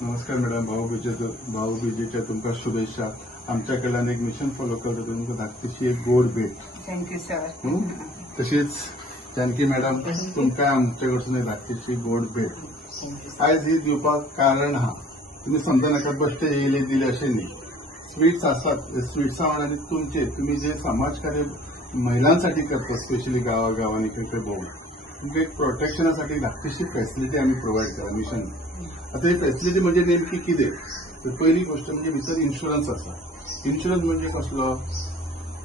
नमस्कार मॅडम. भाऊबीजेच्या तुमका शुभेच्छा. आमच्याकडल्यान एक मिशन फॉलो करता तुमकां धाकटीशी एक गोड भेट. Thank you sir. तशीच जानकी मॅडम तुमकां आमच्या कडसून एक धाकटीशी गोड भेट. आयज ही दिवपाक कारण आहा. तुम्ही समजा नाका बश्टे येयले दिले अशें न्ही. स्वीट्स आसात, स्वीट्सा वांगडा तुम्ही जे समाजकार्य महिलांसाठी करता, स्पेशली गावागावांनी खंय भोंवून तुमकां एक प्रोटेक्शनासाठी धाकटीशी फॅसिलिटी आम्ही प्रोव्हाइड करा मिशन. आता ही फॅसिलिटी म्हणजे नेमकी कितें तर पहिली गोष्ट म्हणजे भितर इन्शुरन्स आसा. इन्शुरन्स म्हणजे कसलो?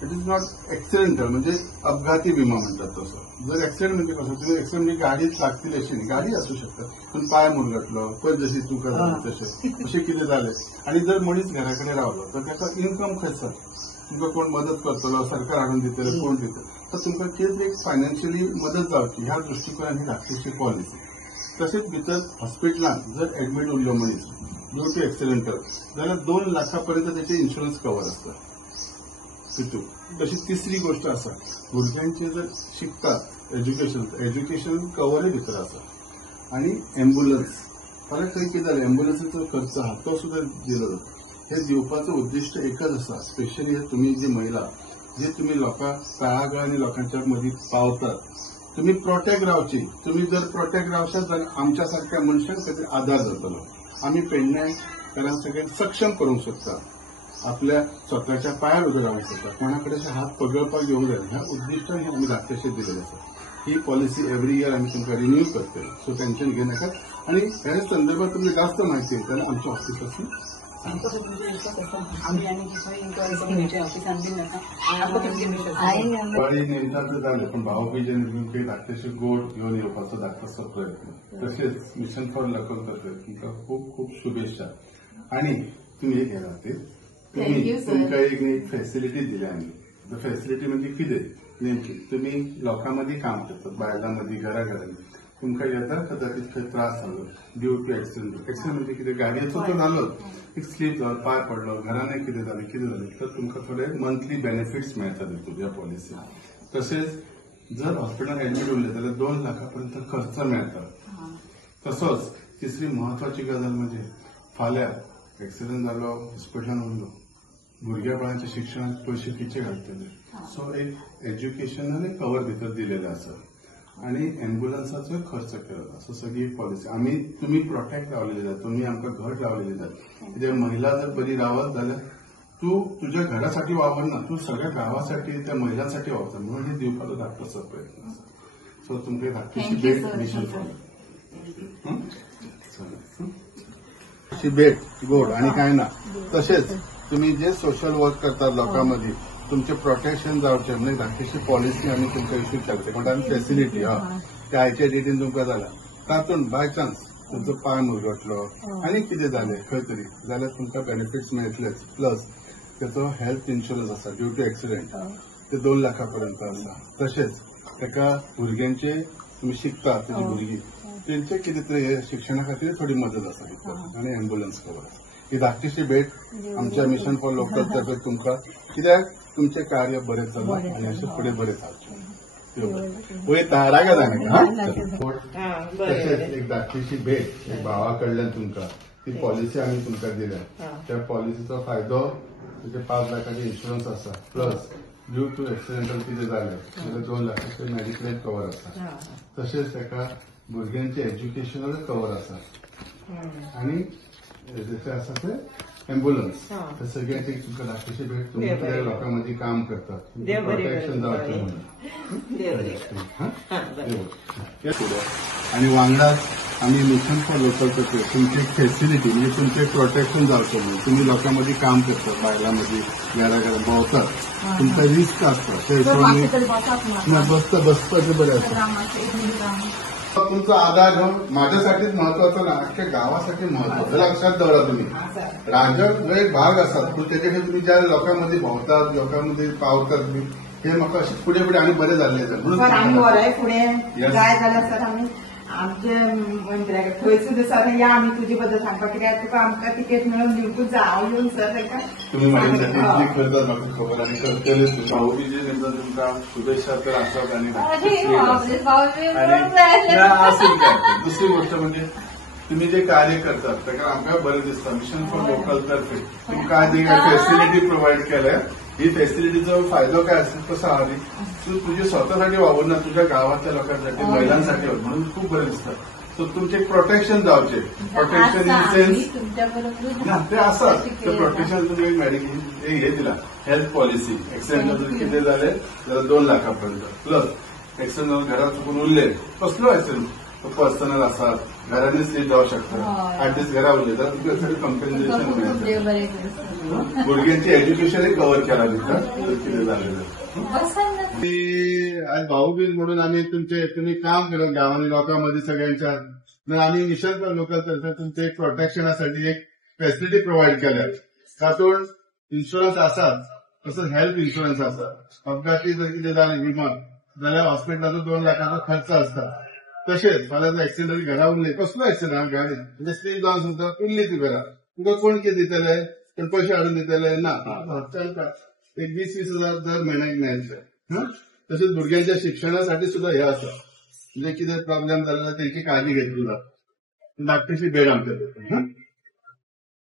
इट इज नॉट एक्सिडेंटल, म्हणजे अपघाती विमा म्हणतात तसो. जर एक्सिडेंट म्हणजे कसं, तुम्ही एक्सिडेंट म्हणजे गाडीच लागतील अशी नाही, गाडी असू शकता पण पाय मुरगटलो पळय जशी तुका जालें तशें अशें कितें जालें आणि जर मनीस घरा कडेन रावलो तर ताका इन्कम खंयसर तुमकां कोण मदत करतलो, सरकार हाडून दितले, कोण दितलो, तर तुमकां कितें एक फायनान्शियली मदत जावची ह्या दृष्टिकोनान ही धाकटीशी पॉलिसी. तशेंच भितर हॉस्पिटलांत जर एडमीट उरलो मनीस ड्यू टू एक्सिडेंटल जाल्यार 2 लाखांपर्यंत त्याचे इन्शुरन्स कव्हर आसता तितून. तशी तिसरी गोष्ट आसा, भुरग्यांचे जर शिकतात एज्युकेशन कव्हरय भितर आसा. आणि एम्ब्युलन्स फाल्यां खंय कितें जालें एम्ब्युलन्सीचो खर्च आहा तो सुद्धा दिलो जाता. हे दिवपाचो उद्दिश्ट एकच आसा, स्पेशली तुम्ही जी महिला जे तुम्ही लोकांक तळागाळांनी लोकांच्या मदीं पावतात, तुम्ही प्रोटेक्ट रावची. तुम्ही जर प्रोटेक्ट रावशात जाल्यार आमच्या सारख्या मनशांक खातीर आधार जातलो. आम्ही पेडणेकारांक सगळ्यांक सक्षम करूंक शकता, आपल्या स्वतःच्या पायार उबे रावंक शकता, कोणाकडे हात पगळपाक येवंक जाय ह्या उद्दिष्टान आमी धाकटेशे दिलेले आसा. ही पॉलिसी एव्हरी इयर आम्ही तुमकां रिन्यू करतले, सो टेन्शन घेऊ नका. आणि ह्या संदर्भात तुम्ही जास्त माहिती जाल्यार आमच्या ऑफिसासून दिवाळी निमतान जालें पण भाऊबीजे निमतान धाकटेशे गोड घेवन येवपाचो धाकटोसो प्रयत्न. तशेंच मिशन फॉर लखन तर्फे तुमकां खूप खूप शुभेच्छा. आणि तुम्ही हे घ्या खातीर तुमकां एक फॅसिलिटी दिल्या आमी. फॅसिलिटी म्हणजे कितें नेमकी तुम्ही लोकांमध्ये काम करतात, बायलांमध्ये घराघरांनी तुमकां येता कदाचित खंय त्रास जालो ड्यू टू एक्सिडेंट म्हणजे कितें गाडयेचो तो जालो, एक स्लीप जालो, पाय पडलो, घरान कितें जालें तर तुमकां थोडे मंथली बेनिफिट्स मेळटात ह्या पॉलिसीन. तशेंच जर हॉस्पिटलांत एडमीट उरले जाल्यार 2 लाखांपर्यंत खर्च मेळटा. तसोच तिसरी महत्वाची गजाल म्हणजे फाल्यां एक्सिडेंट जालो, हॉस्पिटलांत उरलो, भुरग्या बाळांच्या शिक्षणाचे पयशे किचे घालतले, सो एक एज्युकेशनल कव्हर भितर दिलेले आसा. आणि अँब्युलन्साचो खर्च करत असो सगळी पॉलिसी आम्ही तुम्ही प्रोटेक्ट रावलेली जाता, तुम्ही आमकां घट रावलेली जाता. कित्याक महिला जर बरी रावत जाल्यार तू तुझ्या घरासाठी वावरना, तू सगळ्या गावासाठी त्या महिलांसाठी वावरता. म्हणून हे दिवपाचो धाकटोसो प्रयत्न आसा. सो तुमकां धाकटीशी भेट मिशन भेट गोड आणि काय ना. तसेच तुम्ही जे सोशल वर्क करतात लोकांमध्ये तुमचे प्रोटेक्शन जावचे म्हणजे धाकटीशी पॉलिसी आम्ही तुमकां इश्यू करते. म्हणजे आम्ही फॅसिलिटी त्या आयच्या डेटीन तुमकां जाला तातूंत बाय चान्स तुमचो पाय मुरगटलो आनी कितें जालें खंय तरी जाल्यार तुमकां बेनिफिट्स मेळटलेच. प्लस त्याचो हेल्थ इन्शुरन्स आसा ड्यू टू एक्सिडेंट ते 2 लाखांपर्यंत आसा. तशेंच ताका भुरग्यांचे तुम्ही शिकता तुजी भुरगीं तेंचे कितें तरी शिक्षणा खातीर थोडी मदत आसा भितर. आणि एम्ब्युलन्स कवर आसा. ही धाकटीशी भेट आमच्या मिशन फॉर लोकल तर्फे तुमकां, कित्याक तुमचे कार्य बरें चल्लां आनी अशें फुडें बरें जावचें. वयता रागा जायनाका. तशेंच एक धाकटीशी भेट एक भावा कडल्यान तुमकां ती पॉलिसी आमी तुमकां दिल्या. त्या पॉलिसीचो फायदो तुजे 5 लाखांचे इन्शुरन्स आसा. प्लस ड्यू टू एक्सिडेंटल कितें जालें जाल्यार 2 लाखांचे मेडिक्लेम कवर आसा. तशेंच ताका भुरग्यांचे एज्युकेशनल कवर आसा. आणि जसे आसा ते एम्ब्युलन्स ते सगळ्यांची तुमकां धाकटीशी भेट. तुम्ही लोकांमध्ये काम करतात, प्रोटेक्शन जावचें म्हणून. आणि वांगडाच आम्ही मिशन फॉर लोकल तर्फे तुमची एक फॅसिलिटी म्हणजे तुमचे प्रोटेक्शन जावचें म्हणून तुम्ही लोकांमध्ये काम करतात, बायलांमध्ये घराघरा भोंवतात, तुमचा रिस्क आसता त्या हिशोबाने बसपाचें बरें आसता. तुमचा आधार घेऊन माझ्यासाठीच महत्वाचं ना, अख्ख्या गावासाठी महत्वाचं लक्षात ठेवा. तुम्ही राज्यात एक भाग असतात पण त्याच्याकडे तुम्ही ज्या लोकांमध्ये भोंवतात, लोकांमध्ये पावतात तुम्ही हे म्हाका अशें फुडें फुडें आनी बरें जाल्लें सर. आमी वराय फुडें जाय जाल्यार सर आमी आमचे मंत्र्याक थंय सुद्दां सर या आमी तुजे बद्दल सांगपाक, कित्याक तुका आमकां तिकेट मेळोवन दिवंकूच जाय. हांव येवन सर ताका तुम्ही माझ्यासाठी जी करतात म्हाका खबर आनी करतलेच. भाऊबीजे निमतान तुमकां शुभेच्छा तर आसत. आणि दुसरी गोष्ट म्हणजे तुम्ही जे कार्य करतात ताका आमकां बरें दिसता. मिशन फॉर लोकल तर्फे तुमकां जे फॅसिलिटी प्रोव्हाइड केल्या ही फॅसिलिटीचो फायदो काय असतो कसो आहा न्ही, तू तुझे स्वतःसाठी वावरना, तुझ्या गावातल्या लोकांसाठी महिलांसाठी म्हणून खूप बरें दिसता. सो तुमचे प्रोटेक्शन जावचे, प्रोटेक्शन इन सेन्स ना ते आसात. ते प्रोटेक्शन तुम्ही एक मेडिकल हे दिला, हेल्थ पॉलिसी. एक्सिडेंट कितें जालें जाल्यार 2 लाखांपर्यंत प्लस एक्सिडेंट घरात चुकून उरले कसलो एक्सिडेंट पर्सनल आसात, घरांनी स्लीप जावं शकता, 8 दीस घरा उरले जाल्यार तुमकां कंपेन्सेशन मेळटा. भुरग्यांची एज्युकेशनय कव्हर केला दिसता कितें जालें. आज भाऊबीज म्हणून आम्ही तुम्ही काम केलं गावांनी लोकांमध्ये सगळ्यांच्या. आम्ही मिशन फॉर लोकल तर्फे तुमचे एक प्रोटेक्शनासाठी एक फॅसिलिटी प्रोव्हाइड केल्या. तातूंत इन्शुरन्स आसात, तसोच हेल्थ इन्शुरन्स आसा. अपघाती जर कितें जालें विमान जाल्यार हॉस्पिटलाचो 2 लाखांचो खर्च आसता. तशेंच फाल्यां एक्सिडेंट घरा उरले, कसलो एक्सिडेंट गाडी म्हणजे स्लीप जावन सुद्दां उरली ती घरा, तुमकां कोण कितें दितले, कोण पयशे हाडून दितले ना, चलता. एक 20-20 हजार दर म्हयन्याक मेळटले. तसेच भुरग्यांच्या शिक्षणासाठी सुद्धा हे आसा, म्हणजे कितें प्रॉब्लेम जाल्यार तेंची काळजी घेतली जाता. धाकटीशी भेट आमच्या